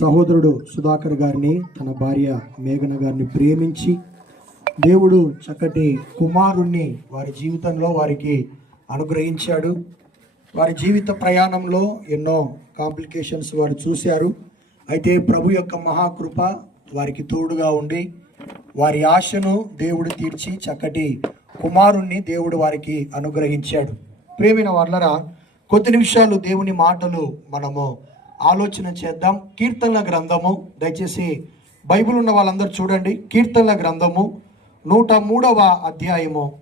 సహోదరుడు సుధాకర్ గారిని తన భార్య మేఘన గారిని ప్రేమించి దేవుడు చక్కటి కుమారుణ్ణి వారి జీవితంలో వారికి అనుగ్రహించాడు. వారి జీవిత ప్రయాణంలో ఎన్నో కాంప్లికేషన్స్ వారు చూశారు. అయితే ప్రభు యొక్క మహాకృప వారికి తోడుగా ఉండి వారి ఆశను దేవుడు తీర్చి చక్కటి కుమారుణ్ణి దేవుడు వారికి అనుగ్రహించాడు. ప్రేమిన వాళ్ళరా కొద్ది నిమిషాలు దేవుని మాటలు మనము ఆలోచన చేద్దాం. కీర్తనల గ్రంథము దయచేసి బైబిల్ ఉన్న వాళ్ళందరూ చూడండి. కీర్తనల గ్రంథము నూట మూడవ అధ్యాయము.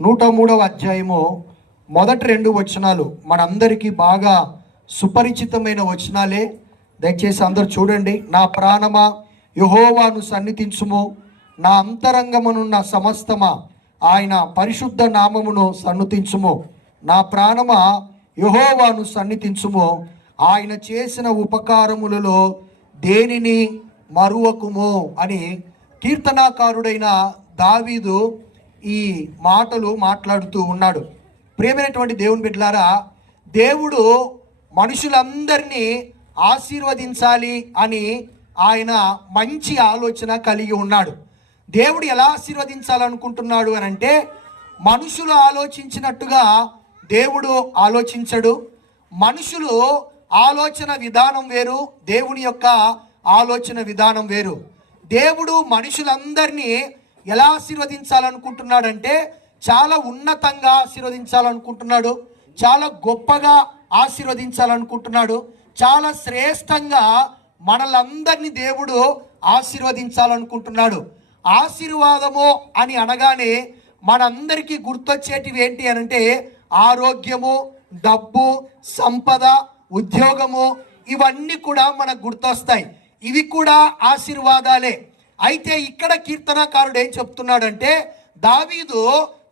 నూట మూడవ అధ్యాయము మొదటి రెండు వచనాలు. మనందరికీ బాగా సుపరిచితమైన వచనాలే. దయచేసి అందరు చూడండి. నా ప్రాణమా యహోవాను సన్నిధించుము. నా అంతరంగమునున్న సమస్తమా ఆయన పరిశుద్ధ నామమును సన్నిధించుము నా ప్రాణమా యహోవాను సన్నిధించుము. ఆయన చేసిన ఉపకారములలో దేనిని మరువకుము అని కీర్తనాకారుడైన దావీదు ఈ మాటలు మాట్లాడుతూ ఉన్నాడు. ప్రేమైనటువంటి దేవుని బిడ్డలారా దేవుడు మనుషులందరినీ ఆశీర్వదించాలి అని ఆయన మంచి ఆలోచన కలిగి ఉన్నాడు. దేవుడు ఎలా ఆశీర్వదించాలనుకుంటున్నాడు అని అంటే మనుషులు ఆలోచించినట్టుగా దేవుడు ఆలోచించడు. మనుషులు ఆలోచన విధానం వేరు దేవుని యొక్క ఆలోచన విధానం వేరు. దేవుడు మనుషులందరినీ ఎలా ఆశీర్వదించాలనుకుంటున్నాడంటే చాలా ఉన్నతంగా ఆశీర్వదించాలనుకుంటున్నాడు చాలా గొప్పగా ఆశీర్వదించాలనుకుంటున్నాడు చాలా శ్రేష్టంగా మనలందరినీ దేవుడు ఆశీర్వదించాలనుకుంటున్నాడు. ఆశీర్వాదము అని అనగానే మనందరికీ గుర్తొచ్చేటివి ఏంటి అని అంటే ఆరోగ్యము డబ్బు సంపద ఉద్యోగము ఇవన్నీ కూడా మనకు గుర్తొస్తాయి. ఇవి కూడా ఆశీర్వాదాలే. అయితే ఇక్కడ కీర్తనకారుడు ఏం చెప్తున్నాడంటే దావీదు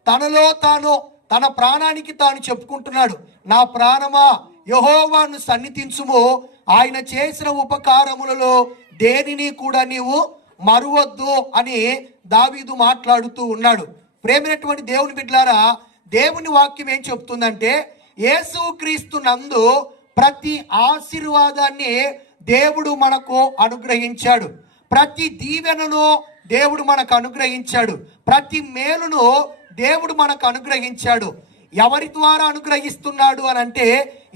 తనలో తాను తన ప్రాణానికి తాను చెప్పుకుంటున్నాడు. నా ప్రాణమా? యహోవాను సన్నిధించుము. ఆయన చేసిన ఉపకారములలో దేనిని కూడా నీవు మరువద్దు అని దావీదు మాట్లాడుతూ ఉన్నాడు. ప్రేమైనటువంటి దేవుని బిడ్డలారా దేవుని వాక్యం ఏం చెప్తుందంటే యేసుక్రీస్తు నందు ప్రతి ఆశీర్వాదాన్ని దేవుడు మనకు అనుగ్రహించాడు. ప్రతి దీవెనను దేవుడు మనకు అనుగ్రహించాడు. ప్రతి మేలును దేవుడు మనకు అనుగ్రహించాడు. ఎవరి ద్వారా అనుగ్రహిస్తున్నాడు అని అంటే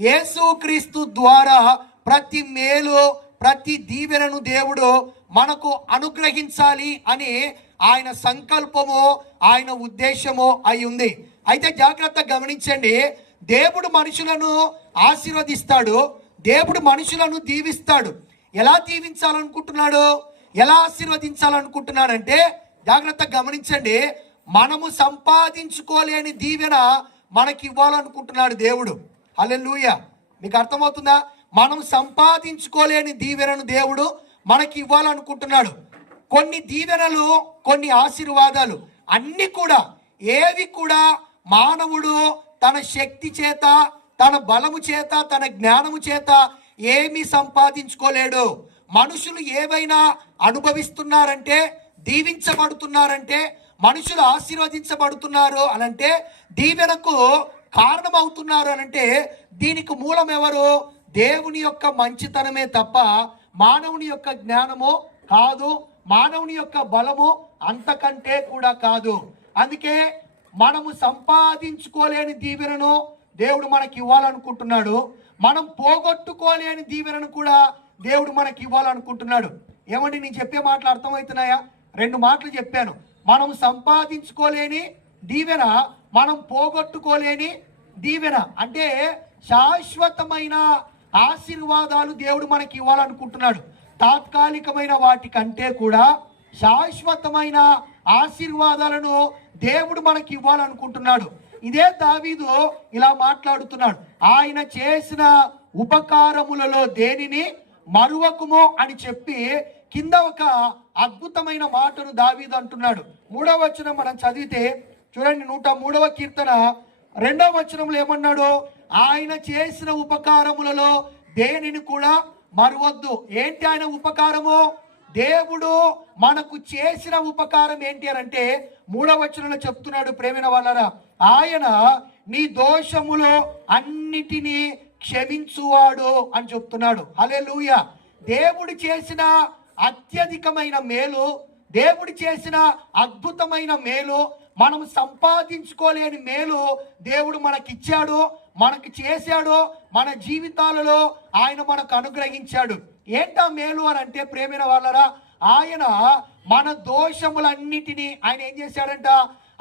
యేసుక్రీస్తు ద్వారా ప్రతి మేలు ప్రతి దీవెనను దేవుడు మనకు అనుగ్రహించాలి అని ఆయన సంకల్పము ఆయన ఉద్దేశము అయి ఉంది. అయితే జాగ్రత్త గమనించండి. దేవుడు మనుషులను ఆశీర్వదిస్తాడు. దేవుడు మనుషులను దీవిస్తాడు. ఎలా దీవించాలనుకుంటున్నాడు ఎలా ఆశీర్వదించాలనుకుంటున్నాడంటే జాగ్రత్త గమనించండి. మనము సంపాదించుకోలేని దీవెన మనకి ఇవ్వాలనుకుంటున్నాడు దేవుడు. అల్లెలుయ మీకు అర్థమవుతుందా? మనం సంపాదించుకోలేని దీవెనను దేవుడు మనకి ఇవ్వాలనుకుంటున్నాడు కొన్ని దీవెనలు కొన్ని ఆశీర్వాదాలు అన్నీ కూడా ఏవి కూడా మానవుడు తన శక్తి చేత తన బలము చేత తన జ్ఞానము చేత ఏమీ సంపాదించుకోలేడు. మనుషులు ఏవైనా అనుభవిస్తున్నారంటే దీవించబడుతున్నారంటే మనుషులు ఆశీర్వదించబడుతున్నారు అనంటే దీవెనకు కారణమవుతున్నారు అనంటే దీనికి మూలం ఎవరు దేవుని యొక్క మంచితనమే తప్ప మానవుని యొక్క జ్ఞానము కాదు మానవుని యొక్క బలము అంతకంటే కూడా కాదు. అందుకే మనము సంపాదించుకోలేని దీవెనను దేవుడు మనకి ఇవ్వాలనుకుంటున్నాడు. మనం పోగొట్టుకోలేని దీవెనను కూడా దేవుడు మనకి ఇవ్వాలనుకుంటున్నాడు. ఏమండి నేను చెప్పే మాటలు అర్థమవుతున్నాయా? రెండు మాటలు చెప్పాను. మనం సంపాదించుకోలేని దీవెన మనం పోగొట్టుకోలేని దీవెన. అంటే శాశ్వతమైన ఆశీర్వాదాలు దేవుడు మనకి ఇవ్వాలనుకుంటున్నాడు. తాత్కాలికమైన వాటి కంటే కూడా శాశ్వతమైన ఆశీర్వాదాలను దేవుడు మనకి ఇవ్వాలనుకుంటున్నాడు. ఇదే దావీదు ఇలా మాట్లాడుతున్నాడు. ఆయన చేసిన ఉపకారములలో దేనిని మరువకుము అని చెప్పి కింద ఒక అద్భుతమైన మాటను దావీదు అంటున్నాడు. మూడవ వచనం మనం చదివితే చూడండి నూట మూడవ కీర్తన రెండవ వచనంలో ఏమన్నాడు? ఆయన చేసిన ఉపకారములలో దేనిని కూడా మరువద్దు. ఏంటి ఆయన ఉపకారము? దేవుడు మనకు చేసిన ఉపకారం ఏంటి అని అంటే మూడవ వచనంలో చెప్తున్నాడు ప్రేమిన వాళ్ళరా ఆయన నీ దోషములో అన్నిటినీ క్షమించువాడు అని చెప్తున్నాడు. హలెలూయ దేవుడు చేసిన అత్యధికమైన మేలు దేవుడు చేసిన అద్భుతమైన మేలు మనం సంపాదించుకోలేని మేలు దేవుడు మనకిచ్చాడు మనకి చేశాడు మన జీవితాలలో ఆయన మనకు అనుగ్రహించాడు. ఏంటా మేలు అని అంటే ప్రేమైన వాళ్ళరా ఆయన మన దోషములన్నిటినీ ఆయన ఏం చేశాడంట?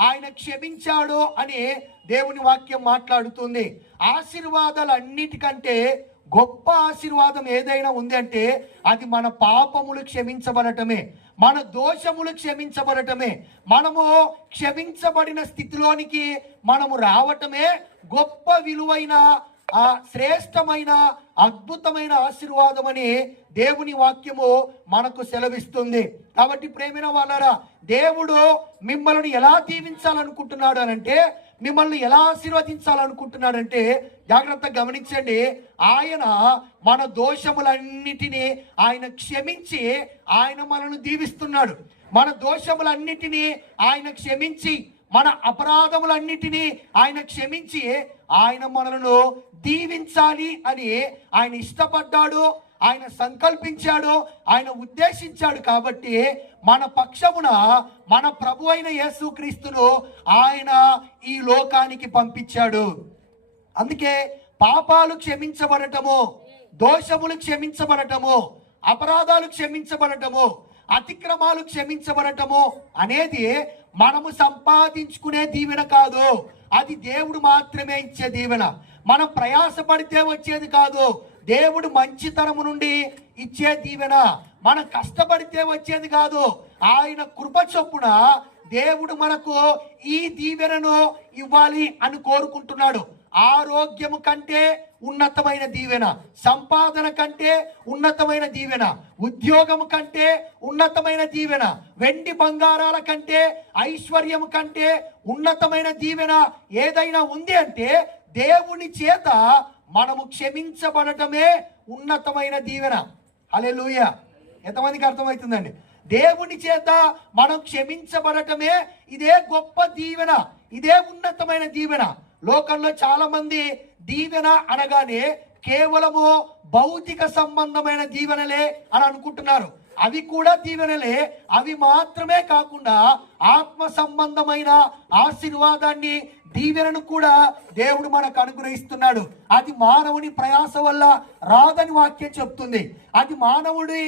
ఆయన క్షమించాడు అని దేవుని వాక్యం మాట్లాడుతుంది. ఆశీర్వాదాలన్నిటికంటే గొప్ప ఆశీర్వాదం ఏదైనా ఉంది అంటే అది మన పాపములు క్షమించబడటమే మన దోషములు క్షమించబడటమే. మనము క్షమించబడిన స్థితిలోనికి మనము రావటమే గొప్ప విలువైన ఆ శ్రేష్టమైన అద్భుతమైన ఆశీర్వాదం అని దేవుని వాక్యము మనకు సెలవిస్తుంది. కాబట్టి ప్రేమిన వాళ్ళారా దేవుడు మిమ్మల్ని ఎలా దీవించాలనుకుంటున్నాడు అని అంటే మిమ్మల్ని ఎలా ఆశీర్వదించాలనుకుంటున్నాడంటే జాగ్రత్త గమనించండి. ఆయన మన దోషములన్నిటినీ ఆయన క్షమించి ఆయన మనల్ని దీవిస్తున్నాడు. మన దోషములన్నిటినీ ఆయన క్షమించి మన అపరాధములన్నిటినీ ఆయన క్షమించి ఆయన మనలను దీవించాలి అని ఆయన ఇష్టపడ్డాడు ఆయన సంకల్పించాడు ఆయన ఉద్దేశించాడు కాబట్టి మన పక్షమున మన ప్రభు అయిన యేసుక్రీస్తును ఆయన ఈ లోకానికి పంపించాడు. అందుకే పాపాలు క్షమించబడటము దోషములు క్షమించబడటము అపరాధాలు క్షమించబడటము అతిక్రమాలు క్షమించబడటము అనేది మనము సంపాదించుకునే దీవెన కాదు. అది దేవుడు మాత్రమే ఇచ్చే దీవెన. మనం ప్రయాసపడితే వచ్చేది కాదు దేవుడు మంచితనము నుండి ఇచ్చే దీవెన. మనం కష్టపడితే వచ్చేది కాదు ఆయన కృప చొప్పున దేవుడు మనకు ఈ దీవెనను ఇవ్వాలి అని కోరుకుంటున్నాడు. ఆరోగ్యము కంటే ఉన్నతమైన దీవెన. సంపాదన కంటే ఉన్నతమైన దీవెన. ఉద్యోగం కంటే ఉన్నతమైన దీవెన. వెండి బంగారాల కంటే ఐశ్వర్యము కంటే ఉన్నతమైన దీవెన ఏదైనా ఉంది అంటే దేవుని చేత మనము క్షమించబడటమే ఉన్నతమైన దీవెన. అలే లూయ ఎంతమందికి అర్థమవుతుందండి? దేవుని చేత మనం క్షమించబడటమే ఇదే గొప్ప దీవెన. ఇదే ఉన్నతమైన దీవెన. లోకంలో చాలా మంది దీవెన అనగానే కేవలము భౌతిక సంబంధమైన దీవెనలే అని అనుకుంటున్నారు. అవి కూడా దీవెనలే. అవి మాత్రమే కాకుండా ఆత్మ సంబంధమైన ఆశీర్వాదాన్ని దీవెనను కూడా దేవుడు మనకు అనుగ్రహిస్తున్నాడు. అది మానవుని ప్రయాస వల్ల రాదని వాక్యం చెప్తుంది. అది మానవుడి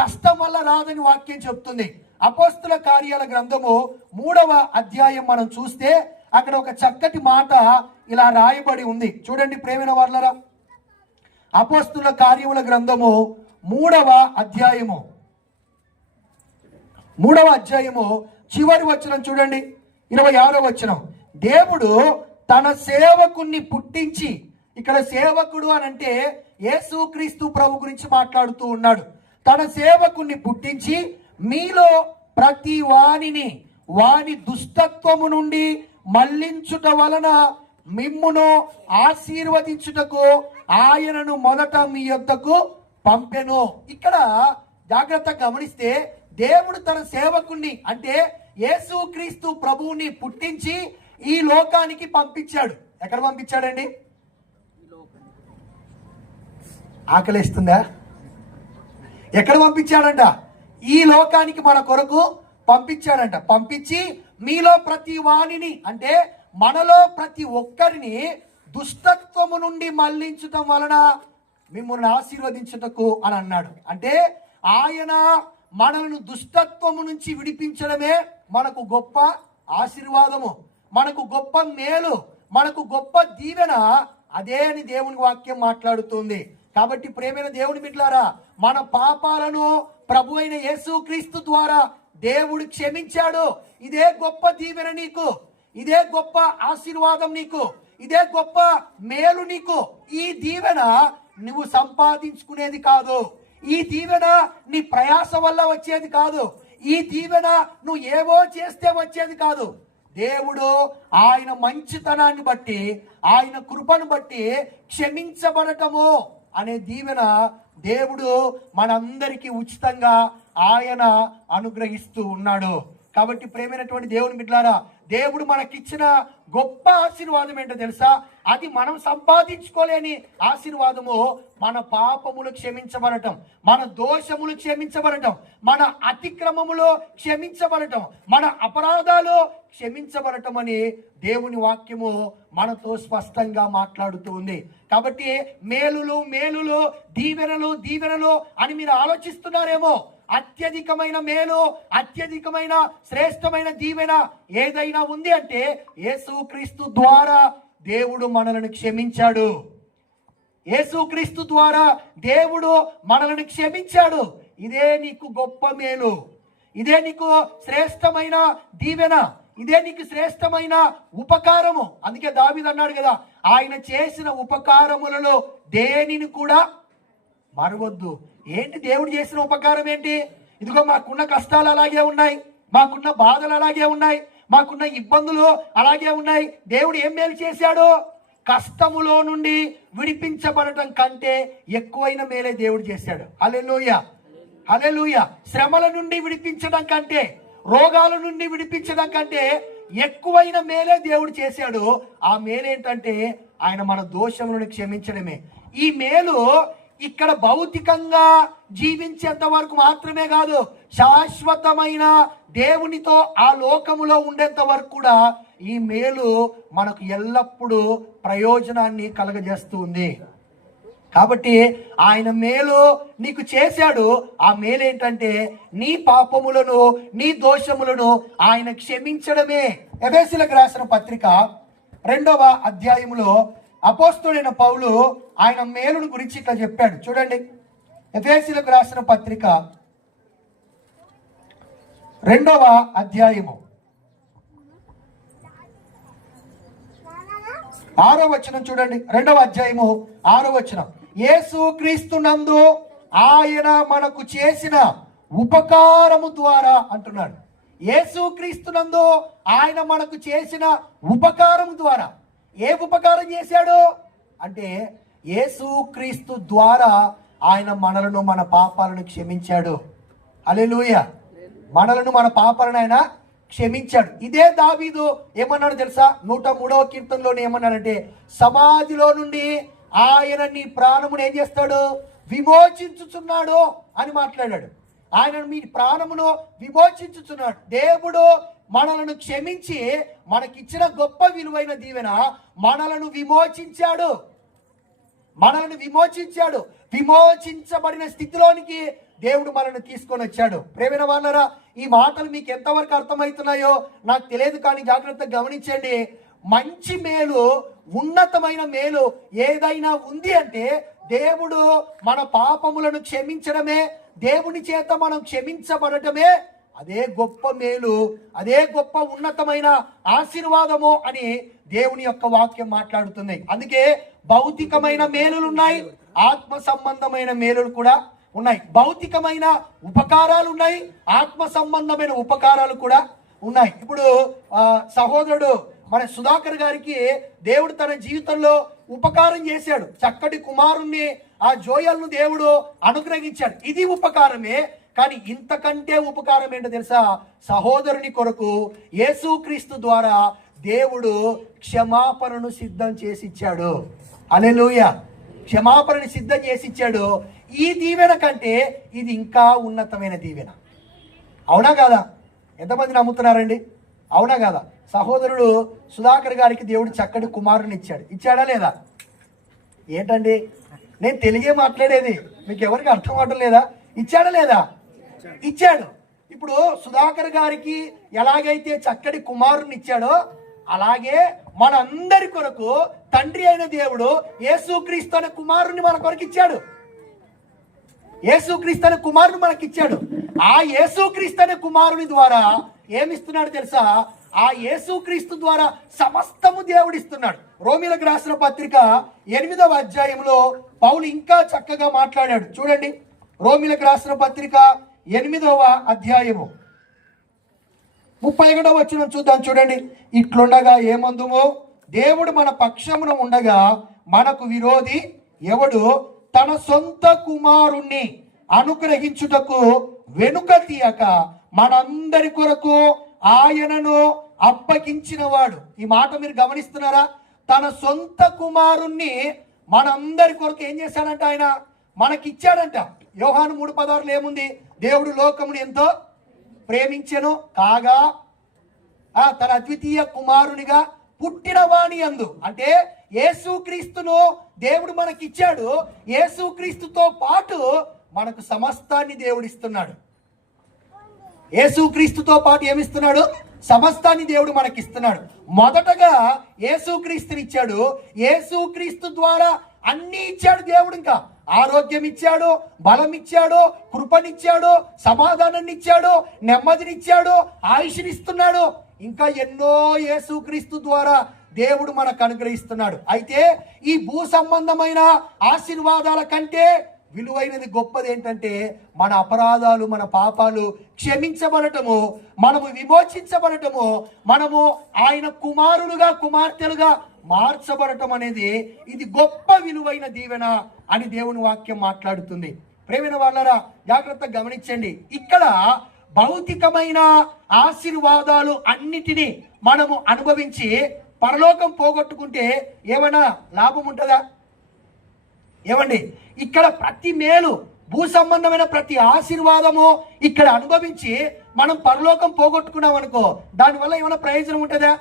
కష్టం వల్ల రాదని వాక్యం చెప్తుంది. అపోస్తుల కార్యాల గ్రంథము మూడవ అధ్యాయం మనం చూస్తే అక్కడ ఒక చక్కటి మాట ఇలా రాయబడి ఉంది. చూడండి ప్రేమిన వర్లరా. అపోస్తుల కార్యముల గ్రంథము మూడవ అధ్యాయము. మూడవ అధ్యాయము చివరి వచనం చూడండి. ఇరవై ఆరో వచనం. దేవుడు తన సేవకుణ్ణి పుట్టించి ఇక్కడ సేవకుడు అని అంటే యేసుక్రీస్తు ప్రభు గురించి మాట్లాడుతూ ఉన్నాడు. తన సేవకుణ్ణి పుట్టించి మీలో ప్రతి వానిని వాని దుష్టత్వము నుండి మళ్ళించుట వలన మిమ్మును ఆశీర్వదించుటకు ఆయనను మొదట మీ యొద్దకు పంపెను. ఇక్కడ జాగ్రత్త గమనిస్తే దేవుడు తన సేవకుణ్ణి అంటే యేసుక్రీస్తు ప్రభువుని పుట్టించి ఈ లోకానికి పంపించాడు. ఎక్కడ పంపించాడండి? ఆకలిస్తుందా? ఎక్కడ పంపించాడంట? ఈ లోకానికి మన కొరకు పంపించాడంట. పంపించి మీలో ప్రతి వాణిని అంటే మనలో ప్రతి ఒక్కరిని దుష్టత్వము నుండి మళ్ళించటం వలన మిమ్మల్ని ఆశీర్వదించుటకు అని అన్నాడు. అంటే ఆయన మనలను దుష్టత్వము నుంచి విడిపించడమే మనకు గొప్ప ఆశీర్వాదము మనకు గొప్ప మేలు మనకు గొప్ప దీవెన. అదే అని దేవుని వాక్యం మాట్లాడుతుంది. కాబట్టి ప్రేమైన దేవుని బిడ్డలారా మన పాపాలను ప్రభు అయిన యేసుక్రీస్తు ద్వారా దేవుడు క్షమించాడు. ఇదే గొప్ప దీవెన నీకు. ఇదే గొప్ప ఆశీర్వాదం నీకు. ఇదే గొప్ప మేలు నీకు. ఈ దీవెన నువ్వు సంపాదించుకునేది కాదు. ఈ దీవెన నీ ప్రయాస వల్ల వచ్చేది కాదు. ఈ దీవెన నువ్వు ఏవో చేస్తే వచ్చేది కాదు. దేవుడు ఆయన మంచితనాన్ని బట్టి ఆయన కృపను బట్టి క్షమించబడటము అనే దీవెన దేవుడు మనందరికీ ఉచితంగా ఆయన అనుగ్రహిస్తూ ఉన్నాడు. కాబట్టి ప్రేమైనటువంటి దేవుని బిడ్డలారా దేవుడు మనకిచ్చిన గొప్ప ఆశీర్వాదం ఏంటో తెలుసా? అది మనం సంపాదించుకోలేని ఆశీర్వాదము మన పాపములు క్షమించబడటం మన దోషములు క్షమించబడటం మన అతిక్రమములో క్షమించబడటం మన అపరాధాలు క్షమించబడటం అని దేవుని వాక్యము మనతో స్పష్టంగా మాట్లాడుతూ ఉంది. కాబట్టి మేలులు మేలులు దీవెనలు దీవెనలు అని మీరు ఆలోచిస్తున్నారేమో అత్యధికమైన మేలు అత్యధికమైన శ్రేష్టమైన దీవెన ఏదైనా ఉంది అంటే యేసుక్రీస్తు ద్వారా దేవుడు మనలను క్షమించాడు. యేసుక్రీస్తు ద్వారా దేవుడు మనలను క్షమించాడు. ఇదే నీకు గొప్ప మేలు. ఇదే నీకు శ్రేష్టమైన దీవెన. ఇదే నీకు శ్రేష్టమైన ఉపకారము. అందుకే దావిది అన్నాడు కదా ఆయన చేసిన ఉపకారములలో దేనిని కూడా మరవద్దు. ఏంటి దేవుడు చేసిన ఉపకారం ఏంటి? ఇదిగో మాకున్న కష్టాలు అలాగే ఉన్నాయి మాకున్న బాధలు అలాగే ఉన్నాయి మాకున్న ఇబ్బందులు అలాగే ఉన్నాయి. దేవుడు ఏం మేలు చేశాడు? కష్టములో నుండి విడిపించబడటం కంటే ఎక్కువైన మేలే దేవుడు చేశాడు. అలెలుయ అలెలుయ శ్రమల నుండి విడిపించడం కంటే రోగాల నుండి విడిపించడం కంటే ఎక్కువైన మేలే దేవుడు చేశాడు. ఆ మేలేంటంటే ఆయన మన దోషములను క్షమించడమే. ఈ మేలు ఇక్కడ భౌతికంగా జీవించేంత వరకు మాత్రమే కాదు శాశ్వతమైన దేవునితో ఆ లోకములో ఉండేంత వరకు కూడా ఈ మేలు మనకు ఎల్లప్పుడూ ప్రయోజనాన్ని కలగజేస్తుంది. కాబట్టి ఆయన మేలు నీకు చేశాడు. ఆ మేలు ఏంటంటే నీ పాపములను నీ దోషములను ఆయన క్షమించడమే. ఎబేసులకు రాసిన పత్రిక రెండవ అధ్యాయములో అపోస్తుడైన పౌలు ఆయన మేలును గురించి ఇట్లా చెప్పాడు. చూడండి. ఎఫేసులకు రాసిన పత్రిక రెండవ అధ్యాయము. ఆరో వచనం చూడండి. రెండవ అధ్యాయము ఆరో వచనం. యేసు క్రీస్తు నందు ఆయన మనకు చేసిన ఉపకారము ద్వారా అంటున్నాడు. యేసు క్రీస్తు నందు ఆయన మనకు చేసిన ఉపకారం ద్వారా. ఏ ఉపకారం చేశాడు? అంటే యేసు క్రీస్తు ద్వారా ఆయన మనలను మన పాపాలను క్షమించాడు. అలెలుయ మనలను మన పాపాలను ఆయన క్షమించాడు. ఇదే దావీదు ఏమన్నాడు తెలుసా? నూట మూడవ కీర్తనలోనే ఏమన్నాడంటే సమాధిలో నుండి ఆయన నీ ప్రాణమును ఏం చేస్తాడు? విమోచించుచున్నాడు అని మాట్లాడాడు. ఆయన మీ ప్రాణమును విమోచించుచున్నాడు. దేవుడు మనలను క్షమించి మనకిచ్చిన గొప్ప విలువైన దీవెన మనలను విమోచించాడు. మనలను విమోచించాడు. విమోచించబడిన స్థితిలోనికి దేవుడు మనల్ని తీసుకొని వచ్చాడు. ప్రేమైన వాళ్ళరా ఈ మాటలు మీకు ఎంతవరకు అర్థమవుతున్నాయో నాకు తెలియదు కానీ జాగ్రత్తగా గమనించండి. మంచి మేలు ఉన్నతమైన మేలు ఏదైనా ఉంది అంటే దేవుడు మన పాపములను క్షమించడమే దేవుని చేత మనం క్షమించబడటమే అదే గొప్ప మేలు అదే గొప్ప ఉన్నతమైన ఆశీర్వాదము అని దేవుని యొక్క వాక్యం మాట్లాడుతుంది. అందుకే భౌతికమైన మేలులు ఉన్నాయి ఆత్మ సంబంధమైన మేలులు కూడా ఉన్నాయి. భౌతికమైన ఉపకారాలు ఉన్నాయి ఆత్మ సంబంధమైన ఉపకారాలు కూడా ఉన్నాయి. ఇప్పుడు సహోదరుడు మన సుధాకర్ గారికి దేవుడు తన జీవితంలో ఉపకారం చేశాడు. చక్కటి కుమారుణ్ణి ఆ జోయల్ను దేవుడు అనుగ్రహించాడు. ఇది ఉపకారమే కానీ ఇంతకంటే ఉపకారం ఏంటో తెలుసా? సహోదరుని కొరకు యేసుక్రీస్తు ద్వారా దేవుడు క్షమాపణను సిద్ధం చేసి ఇచ్చాడు అలెలుయ క్షమాపణని సిద్ధం చేసి ఇచ్చాడు ఈ దీవెన కంటే ఇది ఇంకా ఉన్నతమైన దీవెన. అవునా కాదా? ఎంతమంది నమ్ముతున్నారండి? అవునా కాదా? సహోదరుడు సుధాకర్ గారికి దేవుడు చక్కటి కుమారుని ఇచ్చాడు. ఇచ్చాడా లేదా? ఏంటండి? నేను తెలుగే మాట్లాడేది. మీకు ఎవరికి అర్థం అవటం లేదా? ఇచ్చాడా లేదా? ఇచ్చాడు. ఇప్పుడు సుధాకర్ గారికి ఎలాగైతే చక్కటి కుమారుని ఇచ్చాడో అలాగే మనందరి కొరకు తండ్రి అయిన దేవుడు యేసుక్రీస్తు అనే కుమారుని మన కొరకు ఇచ్చాడు. యేసుక్రీస్తు అనే కుమారుని మనకి ఇచ్చాడు. ఆ యేసుక్రీస్తు అనే కుమారుని ద్వారా ఏమిస్తున్నాడు తెలుసా? ఆ యేసుక్రీస్తు ద్వారా సమస్తము దేవుడు ఇస్తున్నాడు రోమిలకు రాసిన పత్రిక ఎనిమిదవ అధ్యాయంలో పౌలు ఇంకా చక్కగా మాట్లాడాడు. చూడండి. రోమిలకు రాసిన పత్రిక ఎనిమిదవ అధ్యాయము. ముప్పై ఒకటో వచ్చిన చూద్దాం చూడండి. ఇట్లుండగా ఏమందుమో? దేవుడు మన పక్షమున ఉండగా మనకు విరోధి ఎవడు? తన సొంత కుమారుణ్ణి అనుగ్రహించుటకు వెనుక తీయక మనందరి కొరకు ఆయనను అప్పగించినవాడు. ఈ మాట మీరు గమనిస్తున్నారా? తన సొంత కుమారుణ్ణి మనందరి కొరకు ఏం చేశాడంట ఆయన? మనకిచ్చాడంట. యోహాను మూడు పదార్లు ఏముంది? దేవుడు లోకమును ఎంతో ప్రేమించెను కాగా ఆ తన అద్వితీయ కుమారునిగా పుట్టిన వాణి అందు. అంటే యేసుక్రీస్తును దేవుడు మనకిచ్చాడు. యేసుక్రీస్తుతో పాటు మనకు సమస్తాన్ని దేవుడిస్తున్నాడు. యేసుక్రీస్తుతో పాటు ఏమిస్తున్నాడు? సమస్తాన్ని దేవుడు మనకిస్తున్నాడు. మొదటగా యేసుక్రీస్తునిచ్చాడు యేసుక్రీస్తు ద్వారా అన్ని ఇచ్చాడు దేవుడు ఇంకా. ఆరోగ్యం ఇచ్చాడో బలం ఇచ్చాడో కృపనిచ్చాడు సమాధానాన్ని ఇచ్చాడో నెమ్మదినిచ్చాడు ఆయుష్నిస్తున్నాడో ఇంకా ఎన్నో యేసుక్రీస్తు ద్వారా దేవుడు మనకు అనుగ్రహిస్తున్నాడు. అయితే ఈ భూ సంబంధమైన ఆశీర్వాదాల కంటే విలువైనది గొప్పది ఏంటంటే మన అపరాధాలు మన పాపాలు క్షమించబడటము మనము విమోచించబడటము మనము ఆయన కుమారులుగా కుమార్తెలుగా మార్చబడటం అనేది ఇది గొప్ప విలువైన దీవెన. అని దేవుని వాక్యం మాట్లాడుతుంది. ప్రేమిన వాళ్ళరా జాగ్రత్తగా గమనించండి. ఇక్కడ భౌతికమైన ఆశీర్వాదాలు అన్నిటినీ మనము అనుభవించి పరలోకం పోగొట్టుకుంటే ఏమైనా లాభం ఉంటుందా? ఏమండి? ఇక్కడ ప్రతి మేలు భూ సంబంధమైన ప్రతి ఆశీర్వాదము ఇక్కడ అనుభవించి మనం పరలోకం పోగొట్టుకున్నాం అనుకో దానివల్ల ఏమైనా ప్రయోజనం ఉంటుందా?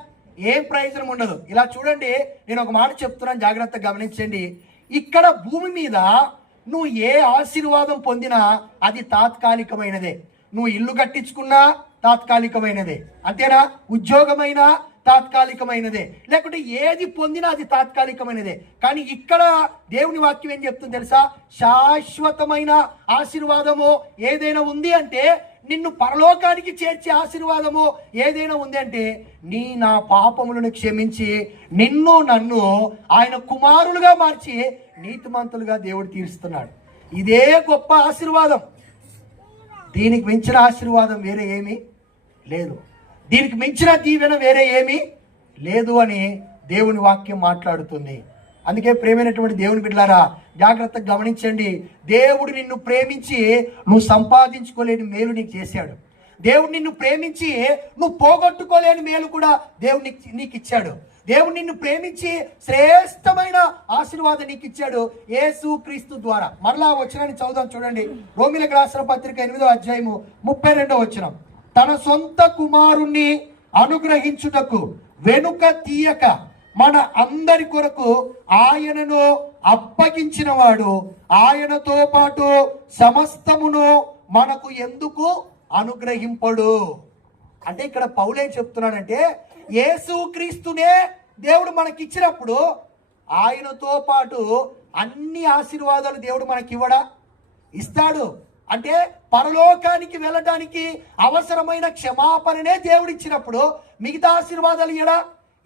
ఏం ప్రయోజనం ఉండదు. ఇలా చూడండి నేను ఒక మాట చెప్తున్నాను జాగ్రత్తగా గమనించండి. ఇక్కడ భూమి మీద నువ్వు ఏ ఆశీర్వాదం పొందినా అది తాత్కాలికమైనదే. నువ్వు ఇల్లు కట్టించుకున్నా తాత్కాలికమైనదే. అంతేనా? ఉద్యోగమైనా తాత్కాలికమైనదే. లేకుంటే ఏది పొందినా అది తాత్కాలికమైనదే. కానీ ఇక్కడ దేవుని వాక్యం ఏం చెప్తుంది తెలుసా? శాశ్వతమైన ఆశీర్వాదము ఏదైనా ఉంది అంటే నిన్ను పరలోకానికి చేర్చే ఆశీర్వాదము ఏదైనా ఉంది అంటే నీ నా పాపములను క్షమించి నిన్ను నన్ను ఆయన కుమారులుగా మార్చి నీతిమంతులుగా దేవుడు తీరుస్తున్నాడు. ఇదే గొప్ప ఆశీర్వాదం. దీనికి మించిన ఆశీర్వాదం వేరే ఏమీ లేదు. దీనికి మించిన దీవెన వేరే ఏమీ లేదు అని దేవుని వాక్యం మాట్లాడుతుంది. అందుకే ప్రేమైనటువంటి దేవుని బిడ్డలారా జాగ్రత్తగా గమనించండి. దేవుడు నిన్ను ప్రేమించి నువ్వు సంపాదించుకోలేని మేలు నీకు చేశాడు. దేవుడు నిన్ను ప్రేమించి నువ్వు పోగొట్టుకోలేని మేలు కూడా దేవుడు నీకు నీకు ఇచ్చాడు. దేవుడు నిన్ను ప్రేమించి శ్రేష్టమైన ఆశీర్వాదం నీకు ఇచ్చాడు యేసు క్రీస్తు ద్వారా. మరలా వచ్చిన చదువుదాం చూడండి. రోమిలకు రాసిన పత్రిక ఎనిమిదో అధ్యాయము ముప్పై రెండో వచ్చిన తన సొంత కుమారుణ్ణి అనుగ్రహించుటకు వెనుక తీయక మన అందరి కొరకు ఆయనను అప్పగించిన వాడు ఆయనతో పాటు సమస్తమును మనకు ఎందుకు అనుగ్రహింపడు? అంటే ఇక్కడ పౌలేం చెప్తున్నాడంటే యేసుక్రీస్తునే దేవుడు మనకిచ్చినప్పుడు ఆయనతో పాటు అన్ని ఆశీర్వాదాలు దేవుడు మనకి ఇవ్వడా ఇస్తాడు. అంటే పరలోకానికి వెళ్ళటానికి అవసరమైన క్షమాపణనే దేవుడిచ్చినప్పుడు మిగతా ఆశీర్వాదాలు ఇయడా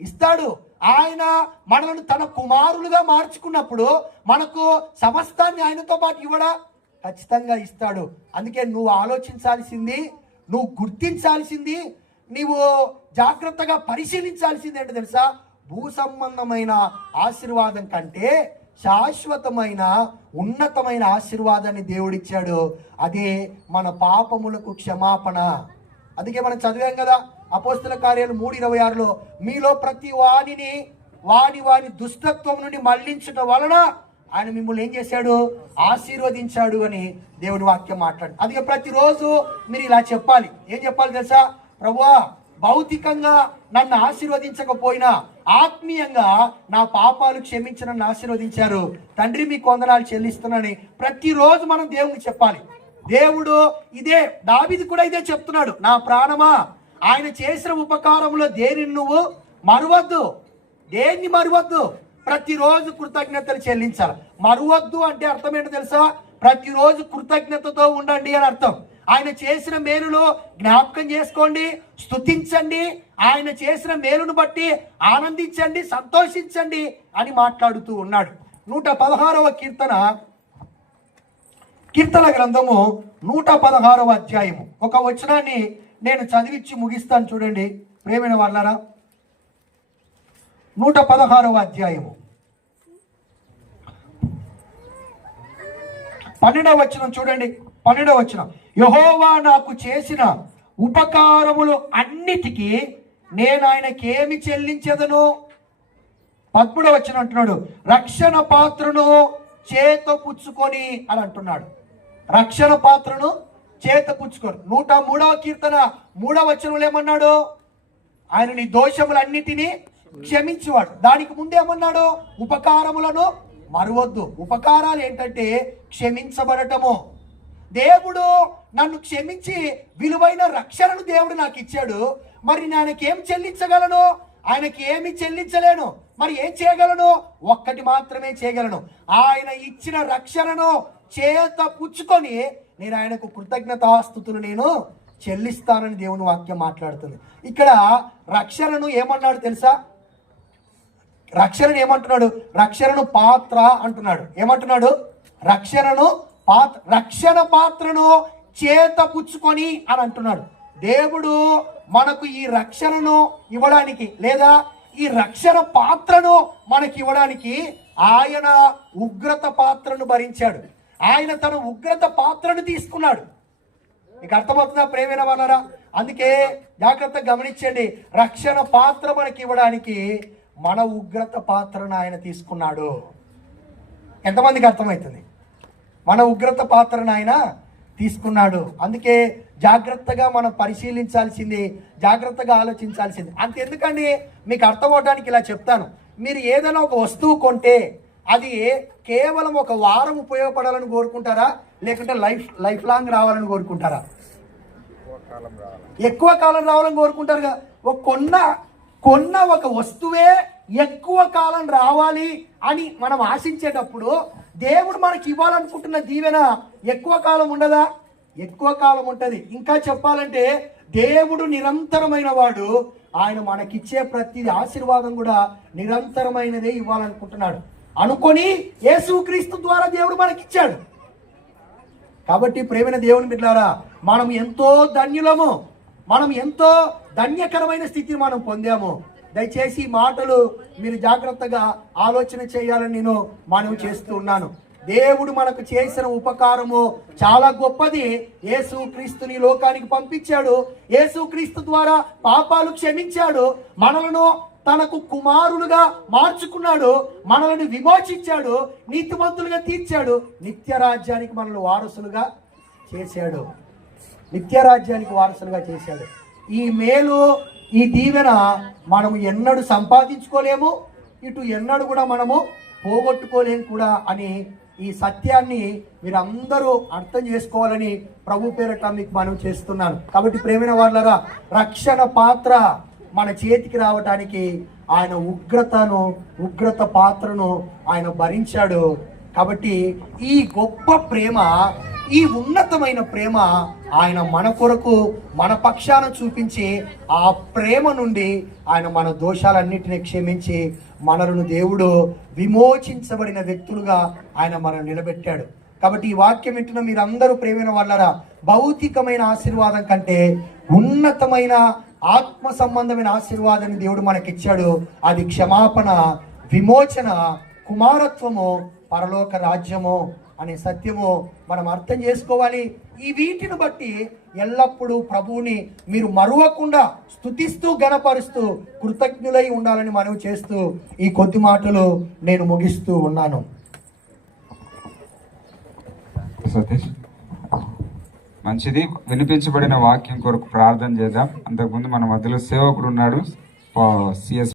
ఇస్తాడు. ఆయన మనల్ని తన కుమారులుగా మార్చుకున్నప్పుడు మనకు సమస్తాన్ని ఆయనతో పాటు ఇవ్వడా? ఖచ్చితంగా ఇస్తాడు. అందుకే నువ్వు ఆలోచించాల్సింది నువ్వు గుర్తించాల్సింది నీవు జాగ్రత్తగా పరిశీలించాల్సింది ఏంటో తెలుసా? భూ సంబంధమైన ఆశీర్వాదం కంటే శాశ్వతమైన ఉన్నతమైన ఆశీర్వాదాన్ని దేవుడిచ్చాడు. అదే మన పాపములకు క్షమాపణ. అందుకే మనం చదివాం కదా అపోస్తుల కార్యాలు మూడు ఇరవై ఆరులో మీలో ప్రతి వాణిని వాని వాని దుష్టత్వం నుండి మళ్ళించడం వలన ఆయన మిమ్మల్ని ఏం చేశాడు? ఆశీర్వదించాడు అని దేవుడి వాక్యం మాట్లాడు. అందుకే ప్రతిరోజు మీరు ఇలా చెప్పాలి. ఏం చెప్పాలి తెలుసా? ప్రభువా భౌతికంగా నన్ను ఆశీర్వదించకపోయినా ఆత్మీయంగా నా పాపాలు క్షమించి నన్ను ఆశీర్వదించారు. తండ్రి మీ కొందనాలు చెల్లిస్తున్నానని ప్రతిరోజు మనం దేవునికి చెప్పాలి. దేవుడు ఇదే దావిది కూడా ఇదే చెప్తున్నాడు. నా ప్రాణమా ఆయన చేసిన ఉపకారంలో దేనిని నువ్వు మరువద్దు? దేన్ని మరువద్దు? ప్రతిరోజు కృతజ్ఞతలు చెల్లించాలి. మరువద్దు అంటే అర్థం ఏంటో తెలుసా? ప్రతిరోజు కృతజ్ఞతతో ఉండండి అని అర్థం. ఆయన చేసిన మేలులో జ్ఞాపకం చేసుకోండి స్తుతించండి. ఆయన చేసిన మేలును బట్టి ఆనందించండి సంతోషించండి అని మాట్లాడుతూ ఉన్నాడు. నూట పదహారవ కీర్తన కీర్తన గ్రంథము నూట పదహారవ అధ్యాయము. ఒక వచనాన్ని నేను చదివించి ముగిస్తాను చూడండి ప్రేమైన వాళ్ళరా? నూట పదహారవ అధ్యాయము. పన్నెండవ వచనం చూడండి పన్నెండవ వచనం. యహోవా నాకు చేసిన ఉపకారములు అన్నిటికీ నేను ఆయనకి ఏమి చెల్లించదను? పద్ముడు వచ్చిన అంటున్నాడు రక్షణ పాత్రను చేత పుచ్చుకొని అని అంటున్నాడు. రక్షణ పాత్రను చేత పుచ్చుకొని నూట మూడవ కీర్తన మూడవ వచనంలో ఏమన్నాడు? ఆయన నీ దోషములన్నిటినీ క్షమించేవాడు. దానికి ముందేమన్నాడు ఉపకారములను మరవద్దు. ఉపకారాలు ఏంటంటే క్షమించబడటము. దేవుడు నన్ను క్షమించి విలువైన రక్షణను దేవుడు నాకు ఇచ్చాడు. మరి నేను ఆయనకి ఏం చెల్లించగలను? ఆయనకి ఏమి చెల్లించలేను. మరి ఏం చేయగలను? ఒక్కటి మాత్రమే చేయగలను. ఆయన ఇచ్చిన రక్షణను చేత పుచ్చుకొని నేను ఆయనకు కృతజ్ఞతాస్థుతులు నేను చెల్లిస్తానని దేవుని వాక్యం మాట్లాడుతుంది. ఇక్కడ రక్షణను ఏమన్నాడు తెలుసా? రక్షణను ఏమంటున్నాడు? రక్షణను పాత్ర అంటున్నాడు. ఏమంటున్నాడు? రక్షణను పాత్ర రక్షణ పాత్రను చేత పుచ్చుకొని అని అంటున్నాడు. దేవుడు మనకు ఈ రక్షణను ఇవ్వడానికి లేదా ఈ రక్షణ పాత్రను మనకి ఇవ్వడానికి ఆయన ఉగ్రత పాత్రను భరించాడు. ఆయన తన ఉగ్రత పాత్రను తీసుకున్నాడు. మీకు అర్థమవుతుందా ప్రేమైన వనరా అందుకే జాగ్రత్తగా గమనించండి రక్షణ పాత్ర మనకి ఇవ్వడానికి మన ఉగ్రత పాత్రను ఆయన తీసుకున్నాడు. ఎంతమందికి అర్థమవుతుంది? మన ఉగ్రత పాత్రను ఆయన తీసుకున్నాడు. అందుకే జాగ్రత్తగా మనం పరిశీలించాల్సింది జాగ్రత్తగా ఆలోచించాల్సింది. అంతెందుకండి? మీకు అర్థమవడానికి ఇలా చెప్తాను. మీరు ఏదైనా ఒక వస్తువు కొంటే అది కేవలం ఒక వారం ఉపయోగపడాలని కోరుకుంటారా? లేకుంటే లైఫ్ లైఫ్ లాంగ్ రావాలని కోరుకుంటారా? ఎక్కువ కాలం రావాలని కోరుకుంటారు కదా ఒక కొన్న కొన్న ఒక వస్తువే ఎక్కువ కాలం రావాలి అని మనం ఆశించేటప్పుడు దేవుడు మనకి ఇవ్వాలనుకుంటున్న దీవెన ఎక్కువ కాలం ఉండదా? ఎక్కువ కాలం ఉంటది. ఇంకా చెప్పాలంటే దేవుడు నిరంతరమైన వాడు. ఆయన మనకిచ్చే ప్రతి ఆశీర్వాదం కూడా నిరంతరమైనదే ఇవ్వాలనుకుంటున్నాడు. అనుకొని యేసుక్రీస్తు ద్వారా దేవుడు మనకిచ్చాడు. కాబట్టి ప్రేమైన దేవుని బిడ్డారా మనం ఎంతో ధన్యులము. మనం ఎంతో ధన్యకరమైన స్థితిని మనం పొందాము. దయచేసి మాటలు మీరు జాగ్రత్తగా ఆలోచన చేయాలని నేను మనవి చేస్తూ ఉన్నాను. దేవుడు మనకు చేసిన ఉపకారము చాలా గొప్పది. యేసు క్రీస్తుని లోకానికి పంపించాడు. యేసు క్రీస్తు ద్వారా పాపాలు క్షమించాడు. మనలను తనకు కుమారులుగా మార్చుకున్నాడు మనల్ని విమోచించాడు నీతిమంతులుగా తీర్చాడు నిత్య రాజ్యానికి మనల్ని వారసులుగా చేశాడు. నిత్య రాజ్యానికి వారసులుగా చేశాడు. ఈ మేలు ఈ దీవెన మనము ఎన్నడూ సంపాదించుకోలేము ఇటు ఎన్నడూ కూడా మనము పోగొట్టుకోలేము కూడా అని ఈ సత్యాన్ని మీరందరూ అర్థం చేసుకోవాలని ప్రభు పేరట మీకు మనం చేస్తున్నాను. కాబట్టి ప్రేమైన వాళ్ళరా రక్షణ పాత్ర మన చేతికి రావటానికి ఆయన ఉగ్రతను ఉగ్రత పాత్రను ఆయన భరించాడు. కాబట్టి ఈ గొప్ప ప్రేమ ఈ ఉన్నతమైన ప్రేమ ఆయన మన కొరకు మన పక్షాన చూపించి ఆ ప్రేమ నుండి ఆయన మన దోషాలన్నిటిని క్షమించి మనలను దేవుడు విమోచించబడిన వ్యక్తులుగా ఆయన మనం నిలబెట్టాడు. కాబట్టి ఈ వాక్యం వింటున్న మీరందరూ ప్రేమైన వాళ్ళరా భౌతికమైన ఆశీర్వాదం కంటే ఉన్నతమైన ఆత్మ సంబంధమైన ఆశీర్వాదాన్ని దేవుడు మనకిచ్చాడు. అది క్షమాపణ విమోచన కుమారత్వము పరలోక రాజ్యము అనే సత్యము మనం అర్థం చేసుకోవాలి. ఈ వీటిని బట్టి ఎల్లప్పుడూ ప్రభువుని మీరు మరువకుండా స్థుతిస్తూ గణపరుస్తూ కృతజ్ఞులై ఉండాలని మనవి చేస్తూ ఈ కొద్ది మాటలు నేను ముగిస్తూ ఉన్నాను. సతీష్. మంచిది. వినిపించబడిన వాక్యం కొరకు ప్రార్థన చేద్దాం. అంతకుముందు మన మధ్యలో సేవకుడు ఉన్నాడు సిఎస్